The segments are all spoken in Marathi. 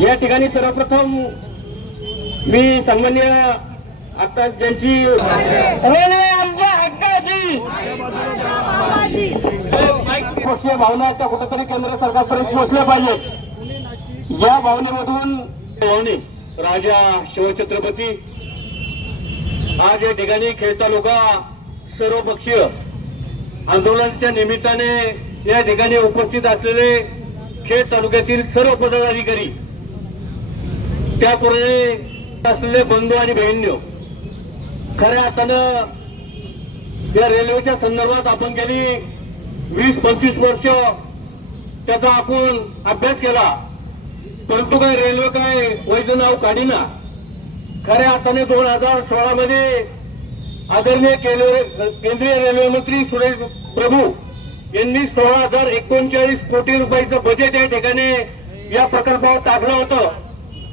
या ठिकाणी सर्वप्रथम मी सन्मान्य आता ज्यांची रेल्वे आमच्या हक्काची भावनाच्या कुठेतरी केंद्र सरकारपर्यंत पोहोचल्या पाहिजेत। या भावनेमधून भावने राजा शिवछत्रपती आज या ठिकाणी खेड तालुका सर्वपक्षीय आंदोलनाच्या निमित्ताने या ठिकाणी उपस्थित असलेले खेड तालुक्यातील सर्व पदाधिकारी त्यापुढे असलेले बंधू आणि बहिणींनो, खऱ्या अर्थानं या रेल्वेच्या संदर्भात आपण गेली 20-25 वर्ष त्याचा आपण अभ्यास केला, परंतु काय रेल्वे काय वैध नाव काढीना। खऱ्या अर्थाने 2016 मध्ये आदरणीय केंद्रीय रेल्वे मंत्री सुरेश प्रभू यांनी 16,039 कोटी रुपयाचं बजेट या ठिकाणी या प्रकल्पावर टाकलं होतं,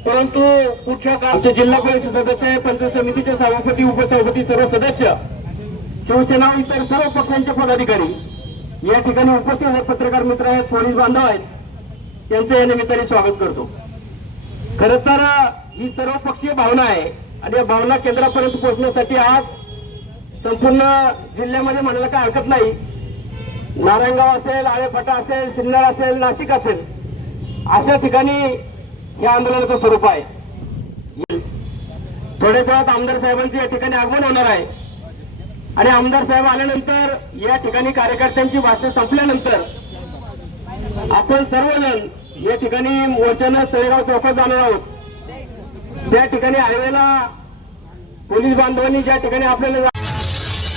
परंतु पुढच्या काळात जिल्हा परिषद सदस्य, पंचायत समितीचे सभापती, उपसभापती, सर्व सदस्य, शिवसेना इतर सर्व पक्षांचे पदाधिकारी या ठिकाणी उपस्थित आहेत, पत्रकार मित्र आहेत, पोलीस बांधव आहेत, त्यांचं या निमित्ताने स्वागत करतो। खरं तर ही सर्वपक्षीय भावना आहे आणि या भावना केंद्रापर्यंत पोहोचण्यासाठी आज संपूर्ण जिल्ह्यामध्ये म्हणायला काय हरकत नाही, नारायणगाव असेल, आळेफाटा असेल, सिन्नर असेल, नाशिक असेल, अशा ठिकाणी या आंदोलनाचं स्वरूप आहे। थोड्याच वेळात आमदार साहेबांचे या ठिकाणी आगमन होणार आहे आणि आमदार साहेब आल्यानंतर या ठिकाणी कार्यकर्त्यांची भाषण संपल्यानंतर आपण सर्वजण या ठिकाणी मोर्चानं तळेगाव चौकात जाणार आहोत। त्या ठिकाणी हायवेला पोलीस बांधवांनी ज्या ठिकाणी आपल्याला